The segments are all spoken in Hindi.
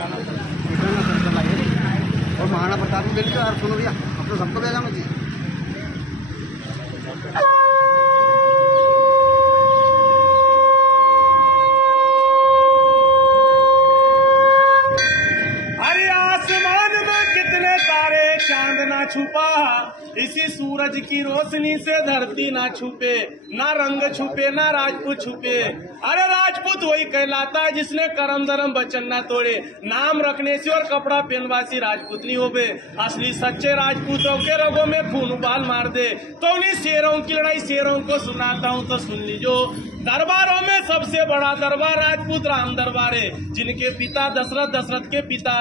और महाराणा प्रताप को ले लीजिए यार, सुनो भैया, अब तो सबको भेजा मुझे। अरे आसमान में कितने तारे, चांद ना छुपा, इसी सूरज की रोशनी से धरती ना छुपे, ना रंग छुपे ना राजपूत छुपे। अरे राजपूत वही कहलाता है जिसने करम धर्म वचन ना तोड़े, नाम रखने से और कपड़ा पहनवा से राजपूत नहीं होवे। असली सच्चे राजपूतों के रगों में खून उबाल मार दे। तो उन्हीं शेरों की लड़ाई शेरों को सुनाता हूँ, तो सुन लीजो। दरबारों में सबसे बड़ा दरबार राजपूत राम दरबार है, जिनके पिता दशरथ, दशरथ के पिता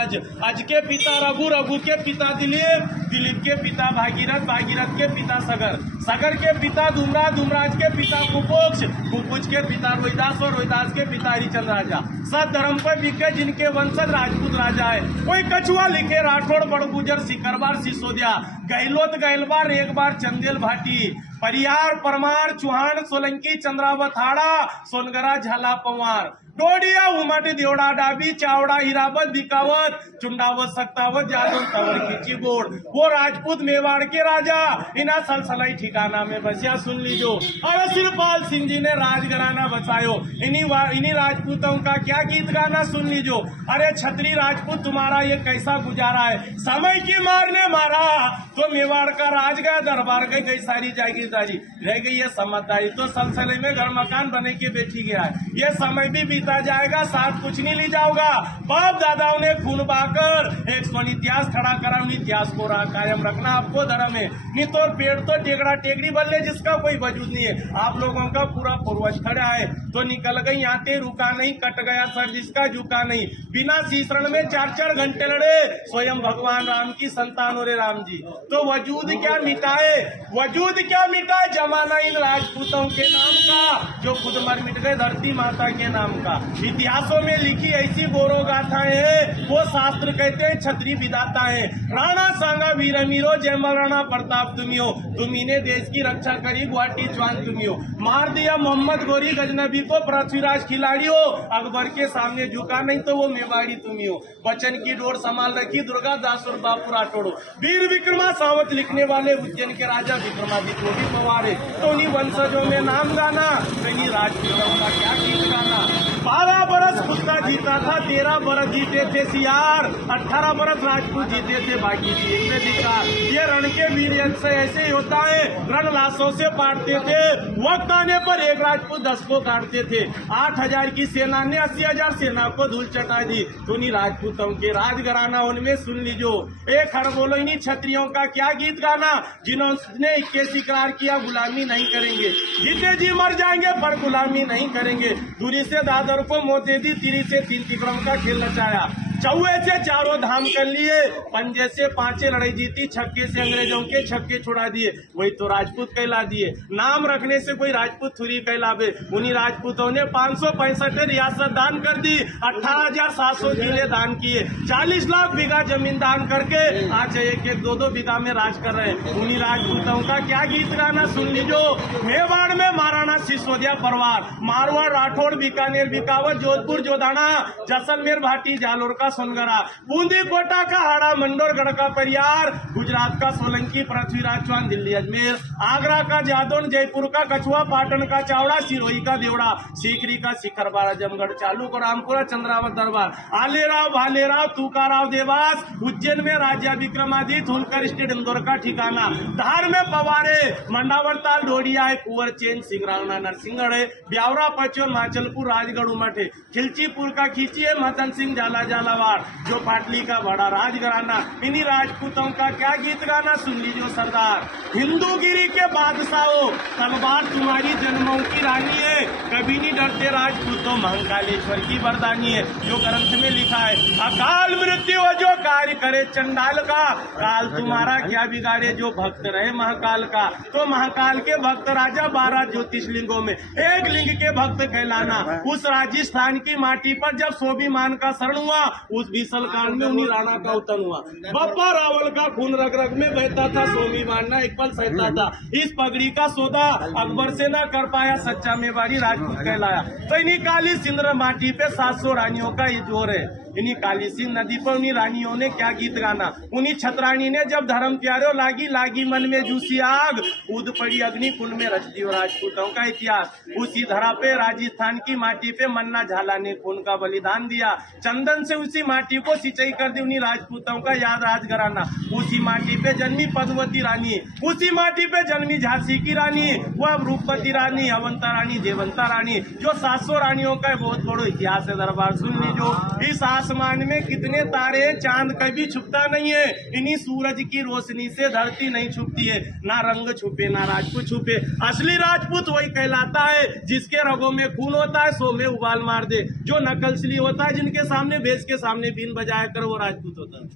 अज के पिता रघु, रघु के पिता दिलीप, दिलीप के पिता भागीरथ, भागीरथ के पिता सगर, सगर के पिता धूमराज, धूमराज के पिता कुपोक्ष, कुपोक्ष के पिता रोहिदास और रोहिदास के पिता हरिचंद्र राजा। सब धर्म पर बिके जिनके वंशज राजपूत राजा है। कोई कछुआ लिखे राठौड़, बड़गुजर, सिकरबार, सिसोदिया, गहलोत, गहलबार, एक बार चंदेल भाटी, परियार, परमार, चौहान, सोलंकी, चंद्रावत, हाड़ा, सोनगरा, झाला, पवार, डोडिया, उमट, देवड़ा, डाबी, चावड़ा, हिरावत, बिकावत, चुंडावत, सक्तावत, जादव, कंवर की चिबोड़। वो राजपूत मेवाड़ के राजा इना सलसलाई ठिकाना में बसिया, सुन लीजो। और सिरपाल सिंह जी ने राजघराना बसायो, इन्हीं राजपूतों का क्या गीत गाना, सुन लीजो। अरे छत्री राजपूत तुम्हारा ये कैसा गुजारा है, समय की मार ने मारा तो मेवाड़ का राज गया, दरबार गई सारी जागीरदारी, रह गई है समझदारी, तो सलसले में घर मकान बने के बैठी गया है। ये समय भी बीता जाएगा, साथ कुछ नहीं ली जाओगा। बाप दादाओं ने खून बहाकर एक सोनी इतिहास खड़ा करा, उन इतिहास को कायम रखना आपको धर्म है। नहीं तो पेड़ तो टेकड़ा टेकड़ी बल्ले जिसका कोई वजूद नहीं है। आप लोगों का पूरा पूर्वज खड़ा है तो निकल गई आते, रुका नहीं, कट गया सर जिसका झुका नहीं। बिना सीसरण में 4-4 घंटे लड़े स्वयं भगवान राम की संतान हो रे राम जी। तो वजूद क्या मिटाए, वजूद क्या मिटाए जमाना इन राजपूतों के नाम का, जो खुद मर मिट गए धरती माता के नाम का। इतिहासों में लिखी ऐसी गौरव गाथाएं हैं, वो शास्त्र कहते हैं छत्री विधाता है। राणा सांगा वीर मीरो, जयमल राणा प्रताप तुमियो, तुम्ही ने देश की रक्षा करी, गुवाहाटी चौहान तुमियो। मार दिया मोहम्मद गोरी गजनबी को, पृथ्वीराज खिलाड़ी हो, अकबर के सामने झुका नहीं तो वो मेवाड़ी तुमियो। वचन की डोर संभाल रखी दुर्गा दास और बापू राठौड़ो। वीर विक्रमा सावत लिखने वाले उज्जैन के राजा विक्रमादित्य को भी पवार है। तो उन्हीं वंशजों में नाम गाना, कहीं राजपूतों का क्या गीत गाना। 12 बरस खुदा जीता था, 13 बरस जीते थे सियार, 18 बरस राजपूत जीते थे, बाकी जीते धिकार। ये रण के वीर से ऐसे ही होता है, रण लाशों से पाटते थे, वक्त आने पर एक राजपूत 10 को काटते थे। 8000 की सेना ने 80,000 सेना को धूल चटा दी। तो उन्हीं राजपूतों के राजघराना उनमें सुन लीजो। एक हर बोलो इन्हीं क्षत्रियों का क्या गीत गाना, जिन्होंने 21 इकरार किया गुलामी नहीं करेंगे, जीते जी मर जाएंगे पर गुलामी नहीं करेंगे। दूरी से दादर को मौत दे दी, तीरी से 3 तिक्रम का खेल नचाया, चौवे से 4 धाम कर लिए, पंजे से 5 लड़ाई जीती, छक्के से अंग्रेजों के छक्के छुड़ा दिए, वही तो राजपूत कहला दिए। नाम रखने से कोई राजपूत थोड़ी कहलावे। उन्हीं राजपूतों ने 565 रियासत दान कर दी, 18,700 जिले दान किए, 40 लाख बीघा जमीन दान करके आज 1-1, 2-2 बीघा में राज कर रहे हैं। उन्हीं राजपूतों का क्या गीत गाना, सुन लीजो। मेवाड़ में महाराणा सिसोदिया परिवार, मारवाड़, राठौड़, बीकानेर, बिकावत, जोधपुर, जोधाना, जैसलमेर, भाटी, जालोर का सोनगरा, बूंदी कोटा का हाड़ा, मंडोरगढ़ का परियार, गुजरात का सोलंकी, पृथ्वीराज चौहान, दिल्ली अजमेर, आगरा का जादौन, जयपुर का कछुआ, पाटन का चावड़ा, सिरोही का देवड़ा, सीकरी का शिखरबार, आजमगढ़, चालू और रामपुरा, चंद्रावत दरबार, आलेराव, भालेराव, तुकाराव, देवास, उज्जैन में राजा विक्रमादित्य, होलकर स्टेट, इंदौर का ठिकाना, धार में पवारे, मंडावरताल, डोडिया है, कुंवर चेन, सिंगरावना, नरसिंहगढ़ है, ब्यावरा, पचोर, माचलपुर, राजगढ़, उमट है, खिलचीपुर का खींची है, महतन सिंह, जाला जालावाड़, जो पाटली का बड़ा राजघराना। इन्हीं राजपूतों का क्या गीत गाना, सुन लीजिए सरदार। हिंदूगिरी के बादशाहों, तलवार तुम्हारी जन्मों की रानी है, कभी नहीं डरते राजपूतों, महाकालेश्वर की वरदानी है, जो ग्रंथ में लिखा है। अकाल मृत्यु जो कार्य करे चंडाल का, काल तुम्हारा क्या बिगाड़े जो भक्त रहे महाकाल का। तो महाकाल के भक्त राजा 12 ज्योतिषलिंगों में एक लिंग के भक्त कहलाना। उस राजस्थान की माटी पर जब स्वाभिमान का शरण हुआ, उस भीषण कांड में उन्हीं राणा का उत्पन्न हुआ। बप्पा रावल का खून रग रग में बहता था, सोमी मारना एक पल सहता था। इस पगड़ी का सौदा अकबर से ना कर पाया, सच्चा मेवाड़ी राजपूत कहलाया। तो इन्हीं काली सिंदूर माटी पे 700 रानियों का ये जोर है। इन्हीं काली सिंध नदी पर उन्हीं रानियों ने क्या गीत गाना। उन्हीं छतरानी ने जब धर्म प्यारो लागी लागी मन में जूसी आग, कूद पड़ी अग्नि कुंड में रच दी राजपूतों का इतिहास। उसी धरा पे राजस्थान की माटी पे मन्ना झाला ने खून का बलिदान दिया। चंदन से उसी माटी को सिंचाई कर दी उन्हीं राजपूतों का याद राजघराना। उसी माटी पे जन्मी पद्मवती रानी, उसी माटी पे जन्मी झांसी की रानी, वह रूपवती रानी, अवंता रानी, जयवंता रानी, जो 700 रानियों का बहुत बड़ा इतिहास है। दरबार सुन लीजो। इस आसमान में कितने तारे, चांद कभी छुपता नहीं है। इन्हीं सूरज की रोशनी से धरती नहीं छुपती है। ना रंग छुपे ना राजपूत छुपे। असली राजपूत वही कहलाता है जिसके रगों में खून होता है, सो में उबाल मार दे। जो नकलसली होता है, जिनके सामने भेज के सामने बीन बजाया कर, वो राजपूत होता है।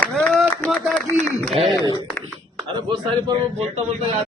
भारत माता की। अरे बहुत सारे पर वो बोलता